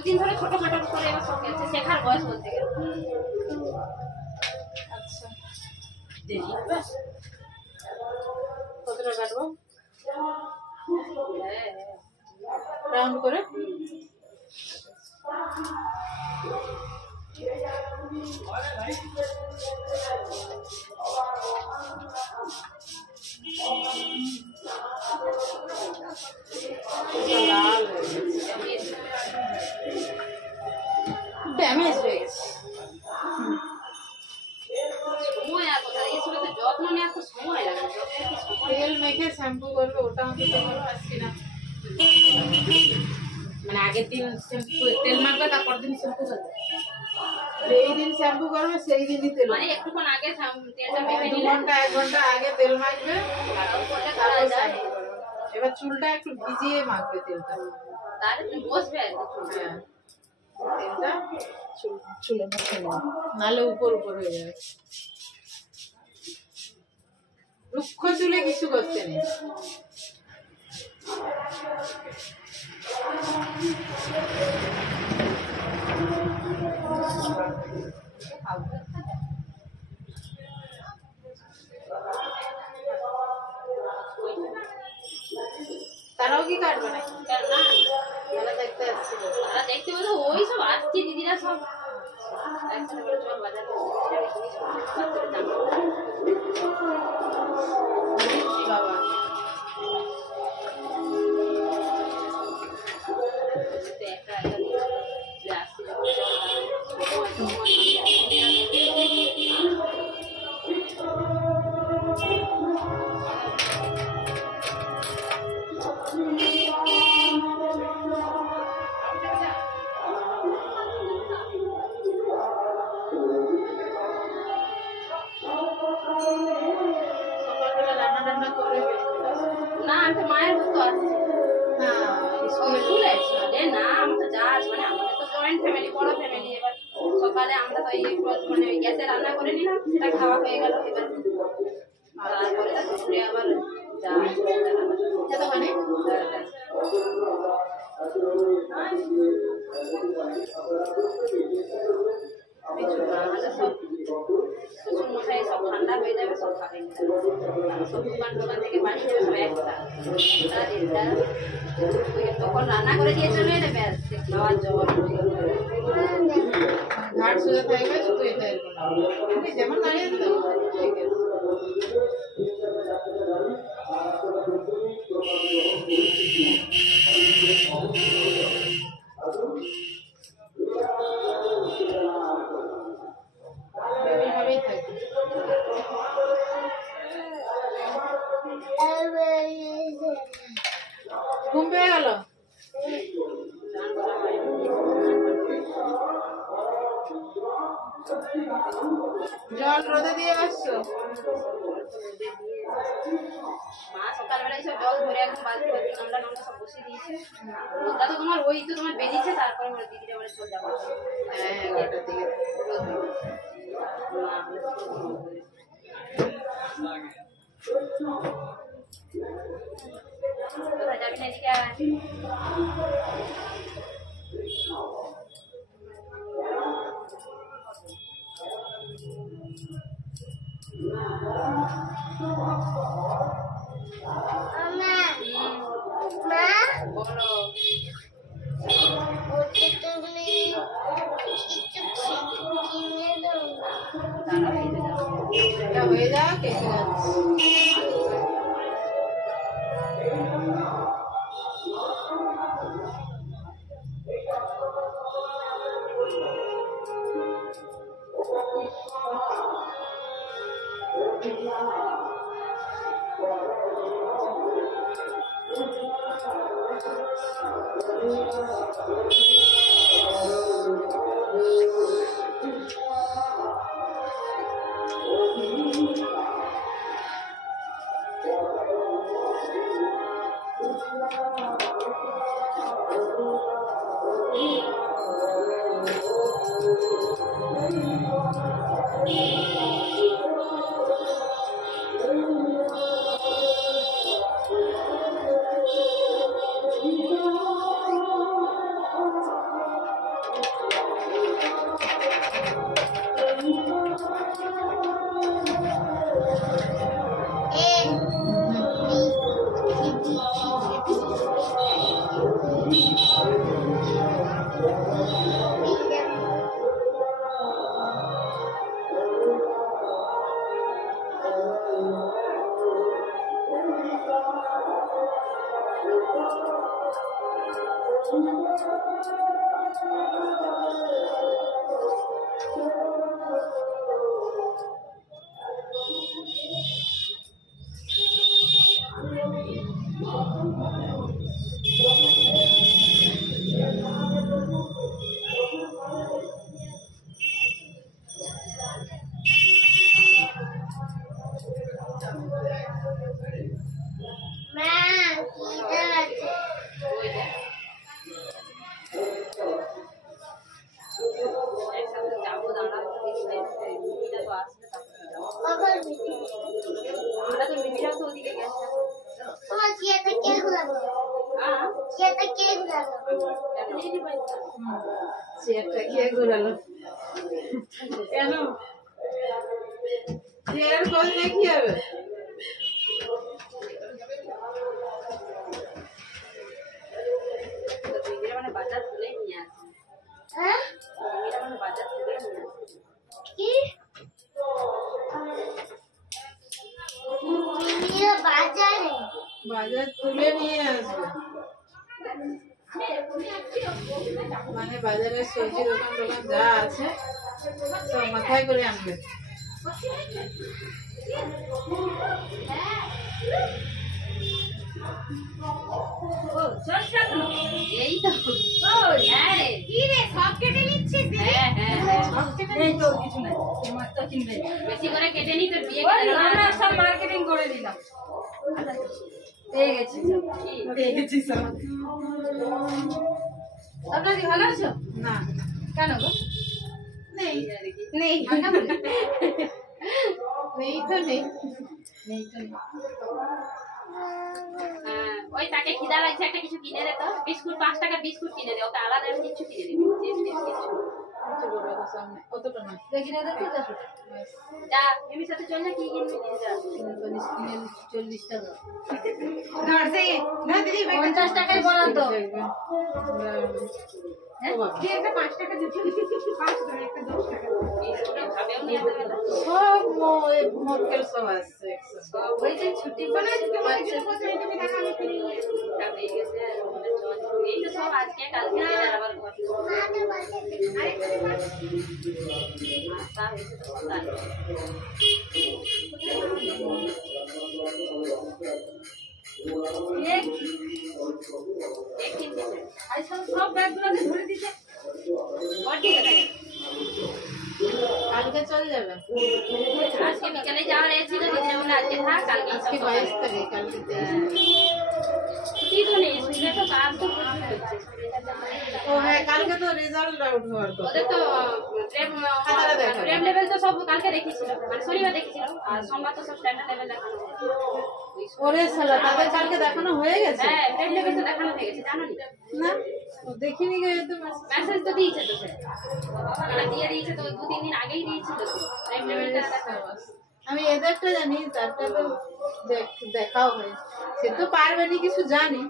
দুদিন ধরে ছোটখাটো করে এবার সব খেলছে, শেখার বয়স বলতে গেলে। আচ্ছা দেখি কতটা কাটবো? রাউন্ড করে ড্যামেজ হয়ে গেছে। সময় আর কোথায়, এসবে তো যত্ন নেওয়ার তো সময় লাগে। তেল মেখে শ্যাম্পু করবে, ওটা আমি তো পারছি না। মানে আগের দিন তেল মাখবে, তারপর দিন শ্যাম্পু করবে। যেই দিন শ্যাম্পু করবে সেই দিনই তেল, মানে একটুক্ষণ আগে তেলটা মেখে 2 নিলে ঘন্টা 1 ঘন্টা আগে তেল মাখবে, করলে তারপর করা যায়। শ্যাম্পু করবে। এবার চুলটা একটু ভিজিয়ে মাখবে তেলটা, তাহলে তুমি বসবে আর কি। হ্যাঁ তেলটা চুলে মুখে নেওয়া। নাহলে উপর হয়ে যাবে। রুক্ষ চুলে কিছু করতে নেই। তারাও কি কাটবে না? তারা দেখতে আসছিল, তারা দেখতে বলতে ওই সব আসছে দিদিরা সব একসাথে বলে চল বাজারে বুঝছি বাবা। সকালবেলা রান্না টান্না করে না আমি মায়ের তো আসছি না স্কুলে না আমার তো যা আছে, মানে আমাদের তো জয়েন্ট ফ্যামিলি, বড় ফ্যামিলি। এবার সকালে আমরা তো এই মানে ওই গ্যাসে রান্না করে নিলাম, সেটা খাওয়া হয়ে গেল। এবার তারপরে দুপুরে আবার যা খেতে মানে সব শ্বশুর মশাই সব ঠান্ডা হয়ে যাবে, সব খাবে সব দোকান থেকে বাড়ি যাবে সব একটা। তখন রান্না করে দিয়ে চলে এলে ব্যাস খাওয়ার জল ঘাট সোজা থাকবে, শুধু এটা যেমন দাঁড়িয়ে আছে ঠিক আছে। এভাবেই থাকবে। ঘুম পেয়ে গেল? জল রোদে দিয়ে আসছো? মা সকালবেলায় সব জল ধরে একদম বালতি বালতি গামলা গামলা সব বসিয়ে দিয়েছে। রোদটা তো তোমার ওই তো তোমার বেরিয়েছে, তারপরে আমার দিদিরা বলে চল যাবো। হ্যাঁ 11টার দিকে রোদ কোথায় যাবি না এদিকে আয়। বলো এটা হয়ে যাক, এসে যাচ্ছে। নিয়ে নি বাইকটা। চেয়ারটা কে ঘোরালো কেন? চেয়ারের খোঁজ নিয়ে কি হবে? তো দিদিরা মানে বাজার তুলে নিয়ে আসে। দিদিরা মানে বাজার তুলে নিয়ে আসে। বাজার তুলে নিয়ে আসবে মানে বাজারের সবজি দোকান টোকান যা আছে সব মাথায় করে আনবে। এই তো হ্যাঁ রে কি রে সব কেটে নিচ্ছিস দিদি? হ্যাঁ হ্যাঁ হ্যাঁ। এই তো কিছু নাই মাছটা কিনবে বেশি করে কেটে নি তোর বিয়ে ওই করে না সব মার্কেটিং করে দিলাম পেয়ে গেছি সব পেয়ে গেছি সব। আপনার কি ভালো আছো? না কেন গো? নেই নেই ভাঙা বলে নেই তো নেই। নেই তো নেই। হ্যাঁ, ওই তাকে খিদা লাগছে একটা কিছু কিনে দে তো বিস্কুট 5 টাকা বিস্কুট কিনে দে ওকে আলাদা আমি কিছু কিনে দিবি চিপস কিছু কিছু করবে তো সামনে অতটা নয়। দেখি না দেখো দেখো যা মিমির সাথে চল যা কি কিনবি নিয়ে যা 40 টাকা ধর সেই না দিদি 50 টাকায় বরাদ্দ। হ্যাঁ কি একটা 5 টাকা দিচ্ছি 5 টাকা একটা 10 টাকা বিস্কুট খাবেও নিয়ে যাবে না সব মক্কেল সব আসছে একসাথে। ওই যে ছুটি করে খাবে গেছে আমাদের চল এই তো সব আজকে কালকে যে আবার ঘর আচ্ছা হয়েছে তো সব কালকে এক এক কিনতে চাই আই সব ব্যাগগুলোকে ধরে দিতে বডি কোথায় কালকে চলে যাবে আজকে বিকেলে যাওয়ার ছিল দিনে বলে আজকে থাক কালকে আজকে 22 তারিখ কালকে 23। কি তো নেই শুনে তো কাজ তো প্রচুর হচ্ছে ও হ্যাঁ কালকে তো রেজাল্ট আউট হওয়ার কথা। ওদের তো ট্রেম লেভেল তো সব কালকে দেখিয়েছিল মানে শনিবার দেখিয়েছিল আর সোমবার তো সব স্ট্যান্ডার্ড লেভেল দেখানো ওরে শালা তাদের কালকে দেখানো হয়ে গেছে? হ্যাঁ ট্রেম লেভেল তো দেখানো হয়ে গেছে জানো নি না ও দেখিনি গে তো মেসেজ তো দিয়েছে তো স্যার সকালে দিয়ে দিয়েছে তো 2-3 দিন আগেই দিয়েছিল তো ট্রেম লেভেলটা দেখানো আমি এদেরটা জানি তারটা তো দেখাও হয় সে তো পারবে না কিছু জানি।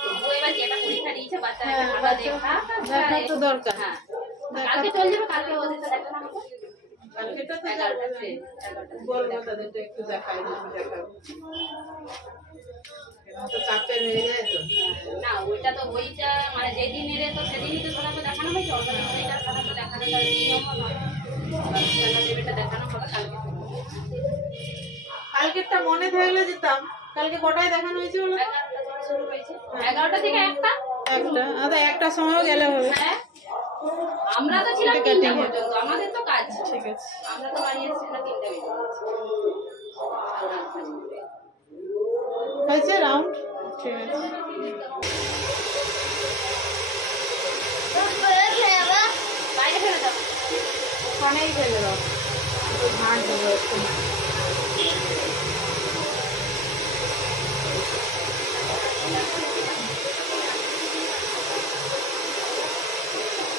তবুও এবার যেটা পরীক্ষা দিয়েছে বাচ্চারা হ্যাঁ, ভালো বাচ্চা- দেখা দেখা তো দরকার। হ্যাঁ কালকে চলে যাবে কালকে ওদের তো দেখানো হবে কালকেটা তো 11টা ট্রেন 11টা বলবো তাদেরটা একটু দেখাই দিবি দেখাবো এটা তো চাপের হয়ে যায় তো। না ওইটা তো ওইটা মানে যেদিন এলে তো সেদিনই তো সবাইকে দেখানো হয়েছে ওইটা কথা তো দেখানো তার নিয়মও নয় লেভেলটা দেখানো হবে কালকে কালকেরটা মনে থাকলে যেতাম। কালকে কটায় দেখানো হয়েছে বলো? 11টা থেকে শুরু হয়েছে 11টা থেকে একটা একটা সময়ও গেলে হবে। হ্যাঁ আমরা তো ছিলাম 3টা পর্যন্ত আমাদের তো কাজ ঠিক আছে আমরা তো বাড়ি এসেছি না 3টা বেজে হয়েছে রাউন্ড ঠিক আছে বাইরে ফেলে দাও ওখানেই ফেলে দাও ঝাড় দেবো একটু।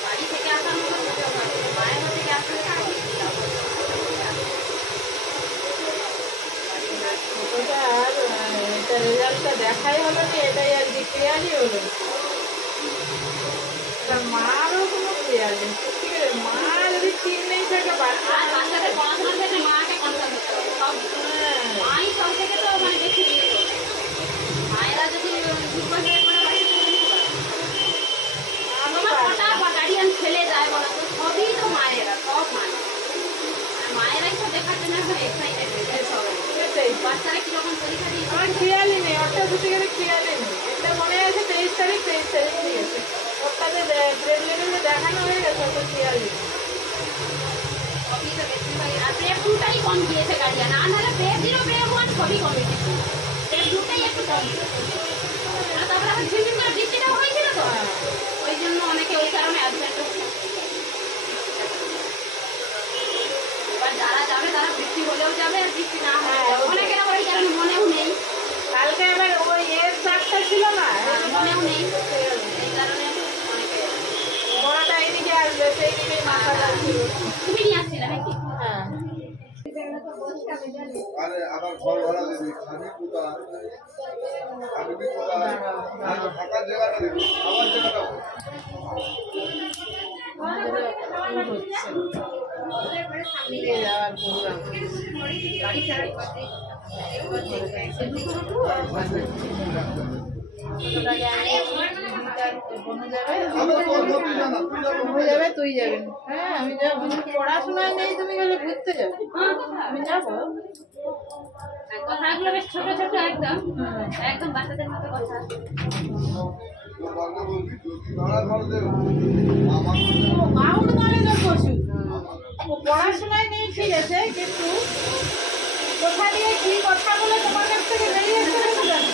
বাড়ি থেকে আসার মতো সুযোগ হয় বাইরে থেকে আসলে ওটা আর এটা রেজাল্টটা দেখাই হলো না এটাই আর কি ক্লিয়ারই হলো মারও কোনো ক্লিয়ার নেই সত্যি করে মা যদি ঠিক নেই থাকে বাচ্চা আর বাচ্চাদের পড়াশোনার ক্ষেত্রে মাকে কনসার্ন করতে হবে সব মাই সব থেকে তো মানে বেশি দিয়ে মায়েরা যদি ঠিকভাবে করে বাড়ি তোমার কটা বা গার্ডিয়ান ফেলে যায় বলো তো সবই তো মায়েরা সব মায়েরাই তো দেখার জন্য এখন এক্সাইটেড হয়ে যায় সবাই সেটাই বাচ্চারা কিরকম পরীক্ষা দিয়েছে আমার খেয়ালই নেই ওটা সত্যি করে খেয়ালই নেই এটা মনে আছে 23 তারিখ দিয়েছে ওটাতে গ্রেড লেভেলে দেখানো হয়ে গেছে ওটা খেয়ালই নেই সবই তো বেশিরভাগ আর প্রেপ দুটাই কম দিয়েছে গার্ডিয়ান আর নাহলে প্রেপ 0 প্রেপ 1 সবই কম দিয়েছে প্রেপ দুটাই একটু কম দিয়েছে আর তারপরে আবার ঝিমঝিম করে বৃষ্টিটাও হয়েছিল তো ওই জন্য অনেকে ওই কারণে অ্যাবসেন্ট হচ্ছে এবার যারা যাবে তারা বৃষ্টি হলেও যাবে আর বৃষ্টি না হলেও যাবে অনেকের আবার ওই কারণে মনেও নেই কালকে আবার ওই এর চারটা ছিল না মনেও নেই এই কারণে সেই দিকেই মাথা লাগছিল। তুমি নিয়ে আসছিলে নাকি? হ্যাঁ আরে আবার ঘর ভাড়া দিবি খাবি কোথায় থাকবি কোথায় থাকার জায়গাটা দিবি খাবার জায়গাটা নিয়ে যাওয়ার প্রোগ্রাম যাবে তুই যাবি। হ্যাঁ আমি যাবো, পড়াশোনায় নেই তুমি গেলে ঘুরতে যাবে। আমি যাবো। আর কথাগুলো বেশ ছোট ছোট একদম একদম বাচ্চাদের মতো কথা। বলতে বলবি যদি ভাড়া ঘর দেবে আমার ও বাউল মানে তো পশু, ও পড়াশোনায় নেই ঠিক আছে, কিন্তু কোথা দিয়ে কি কথা বলে তোমার কাছ থেকে বেরিয়ে আসতে সে জানে,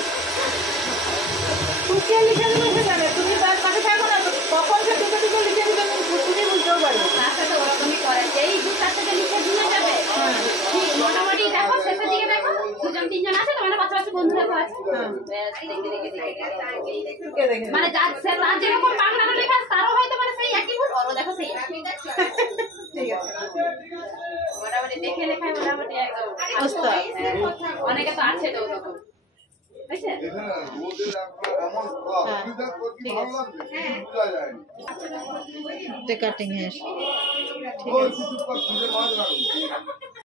টুকে লিখে দিলে সে জানে। তুমি তার পাশে থাকো না, কখন সে টুকে টুকে লিখে দিলে তুমি বুঝতেও পারবে। রাস্তা তো ওরকমই করে, যেই দু চারটে লিখে দিয়ে যাবে ঠিক মোটামুটি দেখো শেষের দিকে দেখো দুজন তিনজন আছে, তোমার পাশাপাশি বন্ধুরা তো আছে। টুকে দেখে মানে যার যেরকম বাংলাটা লেখা আছে তারও হয়তো মানে সেই একই ভুল, ওরও দেখো সেই একই। ঠিক আছে মোটামুটি দেখে লেখায় মোটামুটি একদম ওস্তাদ। অনেকে তো আছে তো ওরকম, বুঝছে? এখানে রোদের এমন অসুবিধা করতে ভালো লাগবে বোঝা যায় কাটিং হ্যাঁ না খুঁজে মাছ রাখবো